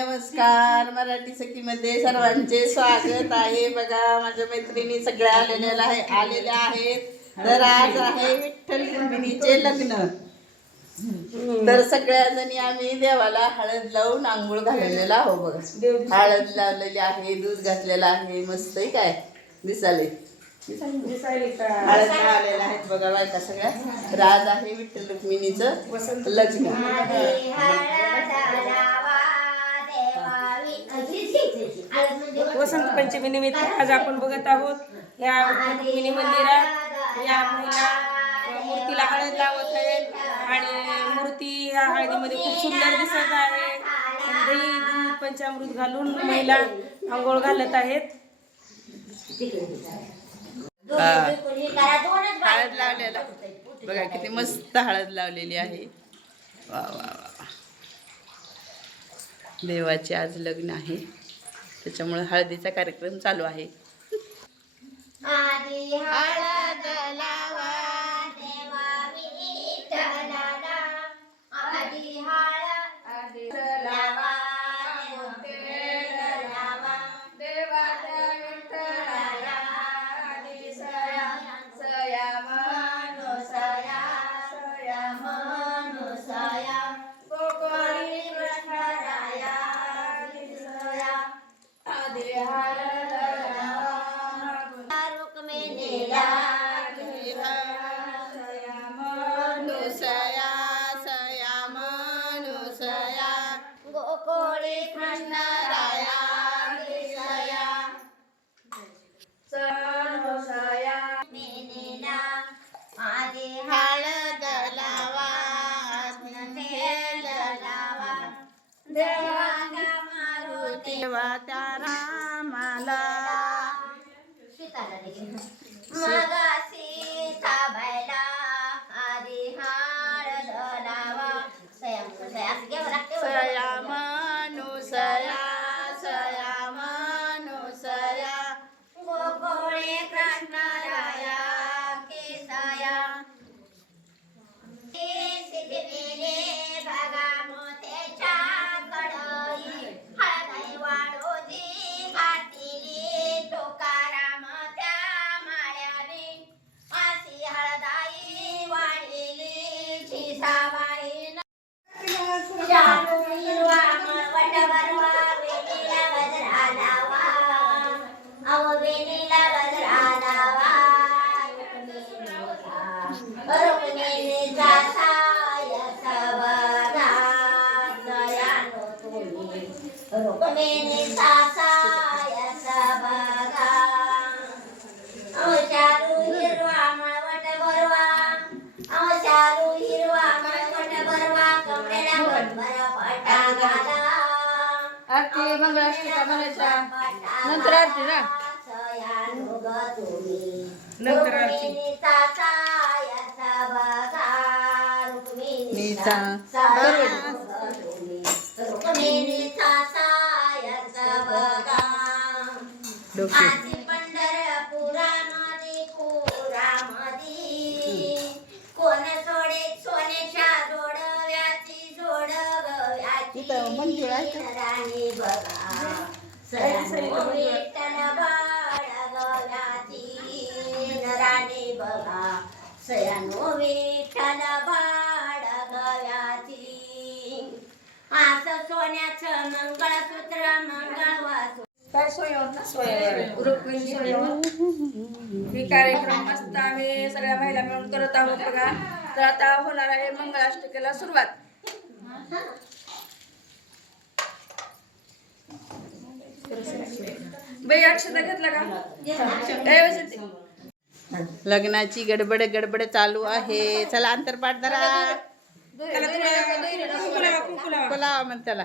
नमस्कार मराठी सखीमध्ये सर्वांचे स्वागत आहे. बघा माझ्या मैत्रिणी सगळ्या आलेल्या आहे आलेल्या आहेत. तर आज आहे विठ्ठल रुक्मिणीचे लग्न. तर सगळ्या जणी आम्ही देवाला हळद लावून आंघोळ घाललेला आहो बघा. हळद लावलेली आहे दूध घातलेलं आहे. मस्त आहे काय? दिसाले हळद लावलेलं आहेत बघा बायका सगळ्या. तर आज आहे विठ्ठल रुक्मिणीचं लग्न. वसंत पंचमी निमित्त आज आपण बघत आहोत या रुक्मिणी मंदिरात या महिला मूर्तीला हळद लावत आहेत आणि मूर्ती ह्या हळदीमध्ये खूप सुंदर दिसत आहे. दही दूध पंचामृत घालून महिला आंघोळ घालत आहेत. हळद लावलेला. बघा किती मस्त हळद लावलेली आहे. वा वा वा. देवाचे आज लग्न आहे. त्याच्यामुळे हळदीचा कार्यक्रम चालू आहे. आधी हळद लावा तेल लावा. देवाला मारुती. देवा त्या रामाला. मग नंतर आरती ना नंतर आरती. नीचा डोके पंढरपुरामध्ये पुरामध्ये कोण सोडे सोन्याच्या जोडव्याची जोड गव्याची इथं मंजूळ आहे का? राणी बघा सयानो विठ्ठल बाळ गव्याची बघा सयानो विठ्ठल बाळ गव्याची सोन्याचं मंगळसूत्र मंगळवासूत्र काय रुक्मिणी ही कार्यक्रम मस्त आम्ही सगळ्या महिला मिळून करत आहोत बघा तर आता होणार आहे मंगळाष्टकेला सुरुवात बाई अक्षता घेतला का. लग्नाची गडबड गडबड चालू आहे. चला अंतरपाठ धरा. मग त्याला